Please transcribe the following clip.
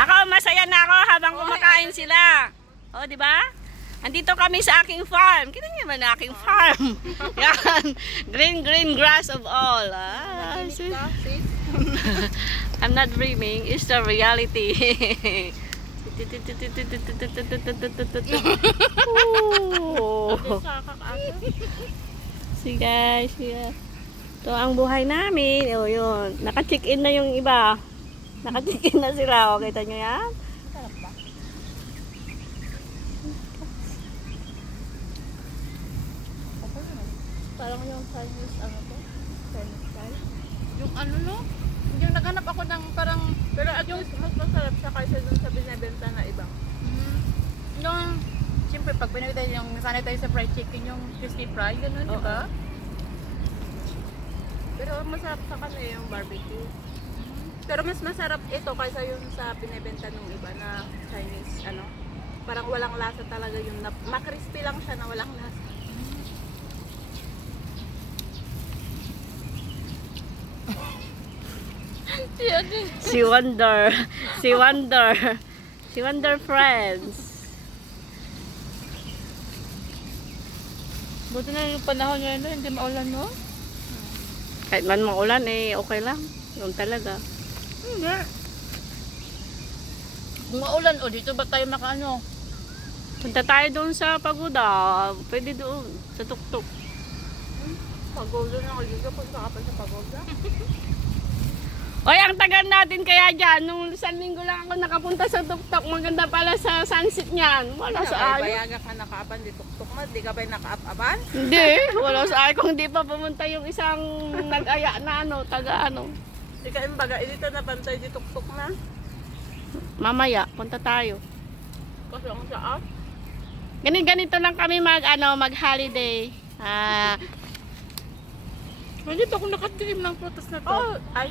Ako, masaya na ako habang kumakain sila. O, di ba? Andito kami sa aking farm. Kita niyo naman aking farm. Yan. Green grass of all. I'm not dreaming. It's the reality. See guys, yeah. Ito ang buhay namin. O yun. Naka-check-in na yung iba. Naka-check-in na sila. O, kita nyo yan? Parang yung Chinese, ano to? Chinese style. Yung ano no? Yung naghanap ako ng parang, pero at yung mas masarap siya kaysa dun sa binibenta na ibang. Yung, siyempre pag binibenta yung sanay tayo sa fried chicken, yung crispy fry, ganun, di ba? Pero masarap sa kanila yung barbecue. Pero mas masarap ito kaysa yung sa binibenta ng iba na Chinese, ano? Parang walang lasa talaga yung, makrispy lang siya na walang lasa. Si Wonder. Si Wonder. Si Wonder friends. Buti na yung panahon ngayon, hindi maulan, no? Kahit man maulan eh, okay lang. Yung talaga. Hindi. Kung maulan, o dito ba tayo makaano? Punta tayo doon sa pagoda. Pwede doon. Sa tuktok. Pagoda na ako dito, punta ka pa sa pagoda. Oy, ang tagal natin kaya dyan. Nung isang linggo lang ako nakapunta sa tuktok. Maganda pala sa sunset niyan. Wala sa ayo. Bayaga ka nakaapan, di tuktok mo, di ka ba nakaapaban? Hindi. Wala sa ayo kung di pa pumunta yung isang nag-aya na ano, taga ano. Di ka imbaga, dito na bantay, di tuktok na. Mamaya, punta tayo. Kasi ang saan? Ganito lang kami mag-holiday. Hindi pa ako nakatikim ng prutas na to. Oh, ay.